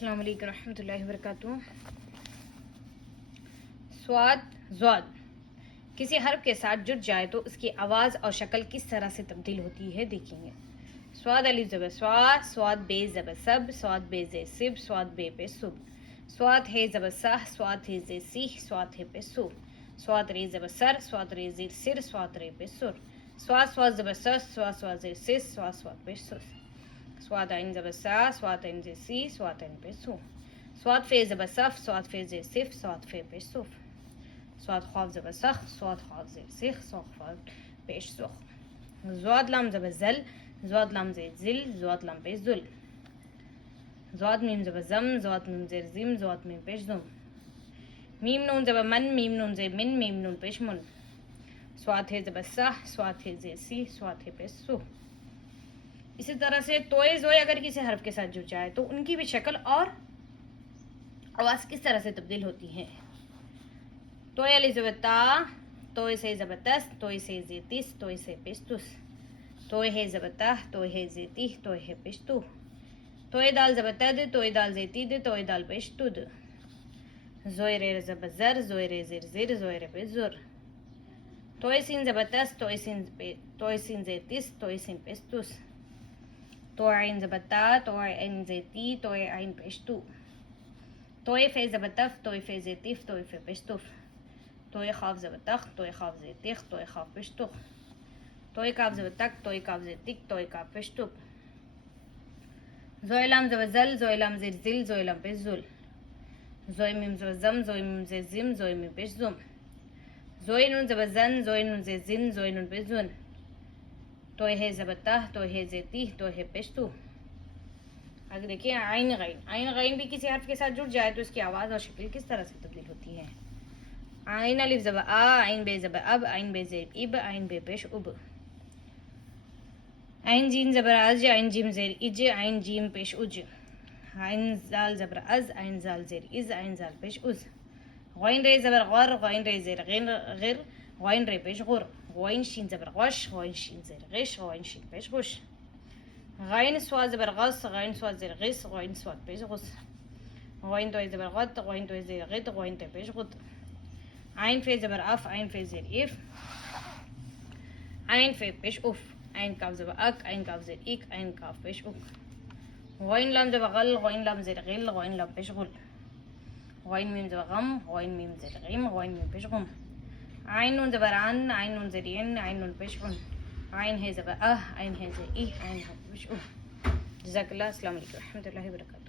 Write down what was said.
अस्सलाम वालेकुम रहमतुल्लाहि व बरकातुहू। स्वाद ज़्वाद किसी हर्फ के साथ जुड़ जाए तो उसकी आवाज़ और शक्ल किस तरह से तब्दील होती है देखेंगे। स्वाद अलिफ ज़बर स्वाद, स्वाद बे ज़बर सब, स्वाद बे जे सिब, स्वाद बे पे सुब, स्वाद है ज़बर सह, स्वाद है जे सीह, स्वाद है पे सु, स्वाद रे ज़बर सर, स्वाद रे ज़ीर सिर, स्वाद रे पे सुर, स्वाद स्वाद ज़बर सस, स्वाद स्वाद जे सिस, स्वाद स्वाद पे सुस, स्वाद आइन ज़बर सा, स्वाद आइन जे सी, स्वाद आइन पे सु, स्वाद फे ज़बर सफ, स्वाद फे जे सिफ, स्वाद फे पे सुफ, स्वाद ख्वाफ ज़बर सख, स्वाद ख्वाफ जे सिख, स्वाद ख्वाफ पेश सुख, ज़्वाद लाम ज़बर ज़ल, ज़्वाद लाम जे ज़िल, ज़्वाद लाम पे ज़ुल, ज़्वाद मीम ज़बर ज़म, ज़्वाद मीम ज़ेर ज़िम, ज़्वाद मीम पेश ज़ुम, मीम नून ज़बर मन, मीम नून जे मिन, मीम नून पेश मुन, स्वाद है ज़बर सह, स्वाद है जे सी, स्वाद है पे सु। इसी तरह से तोए ज़ोए अगर किसी हर्फ के साथ जुड़ जाए तो उनकी भी शक्ल और आवाज़ किस तरह से तब्दील होती है। तोए अली ज़बर ता, तोए से ज़बर तस, तोए से ज़ेतिस, तोए से पेस्तुस, तोए है ज़बर तह, तोए है ज़ेती, तोए है पेस्तु, तोए दाल ज़बर तद, तोए दाल ज़ेतीद, तोए दाल पेस्तुद, ज़ोए रे ज़बर ज़र, ज़ोए रे ज़िर ज़िर, ज़ोए रे पे ज़ुर, तोए सीन ज़बर तस, तोए सीन ज़ेतिस, तोए सीन पेस्तुस, तोए आइन ज़बर ता, तोए आइन ज़ेती, तोए आइन पेस्तु, तोए फे ज़बर तफ, तोए फे ज़ेतिफ, तोए फे पेस्तुफ, तोए खाफ ज़बर तख, तोए खाफ ज़ेतिख, तोए खाफ पेस्तुख, तोए काफ ज़बर तक, तोए काफ ज़ेतिक, तोए काफ पेस्तुक, ज़ोए लाम ज़बर ज़ल, ज़ोए लाम ज़ेर ज़िल, ज़ोए लाम पे ज़ुल, ज़ोए मीम ज़बर ज़म, ज़ोए मीम ज़ेर ज़िम, ज़ोए मीम पेश ज़ुम, ज़ोए नून ज़बर ज़न, ज़ोए नून ज़ेर ज़िन, ज़ोए नून पे ज़ुन, तोए है ज़बर तह, तोए है ज़ेती, तोए है पेस्तु। आगे देखिए आइन गैन, आइन गैन भी किसी हर्फ के साथ जुड़ जाए तो इसकी आवाज़ और शक्ल किस तरह से तब्दील होती है। आइन अलिफ ज़बर आ, आइन बे ज़बर अब, आइन बे ज़ेर इब, आइन बे पेश उब, आइन जीम ज़बर अज, आइन जीम ज़ेर इज, आइन जीम पेश उज, आइन ज़ाल ज़बर अज, आइन ज़ाल ज़ेर इज, आइन ज़ाल पेश उज, गैन रे ज़बर गौर, गैन रे ज़ेर गिर, गैन रे पेश गुर, गैन शीन ज़बर गश, गैन शीन ज़ेर गिश, गैन शीन पेश गुश, गैन स्वाद ज़बर गस, गैन स्वाद ज़ेर गिस, गैन स्वाद पेश गुस, गैन तोए ज़बर गत, गैन तोए ज़ेर गित, गैन तोए पेश गुत, आइन फे ज़बर अफ, आइन फे ज़ेर इफ, आइन फे पेश उफ, आइन काफ ज़बर अक, आइन काफ ज़ेर इक, आइन काफ पेश उक, गैन लाम ज़बर गल, गैन लाम ज़ेर गिल, गैन लाम पेश गुल, गैन मीम ज़बर गम, गैन मीम ज़ेर गिम, गैन मीम पेश गुम, आइन नून ज़बर अन, आइन नून ज़ेर इन, आइन नून पेश उन, आइन है ज़बर अह, आइन है ज़ेर इ, आइन है पेश उह। जज़ाकल्लाह। अस्सलाम वालेकुम रहमतुल्लाहि व बरकातुहू।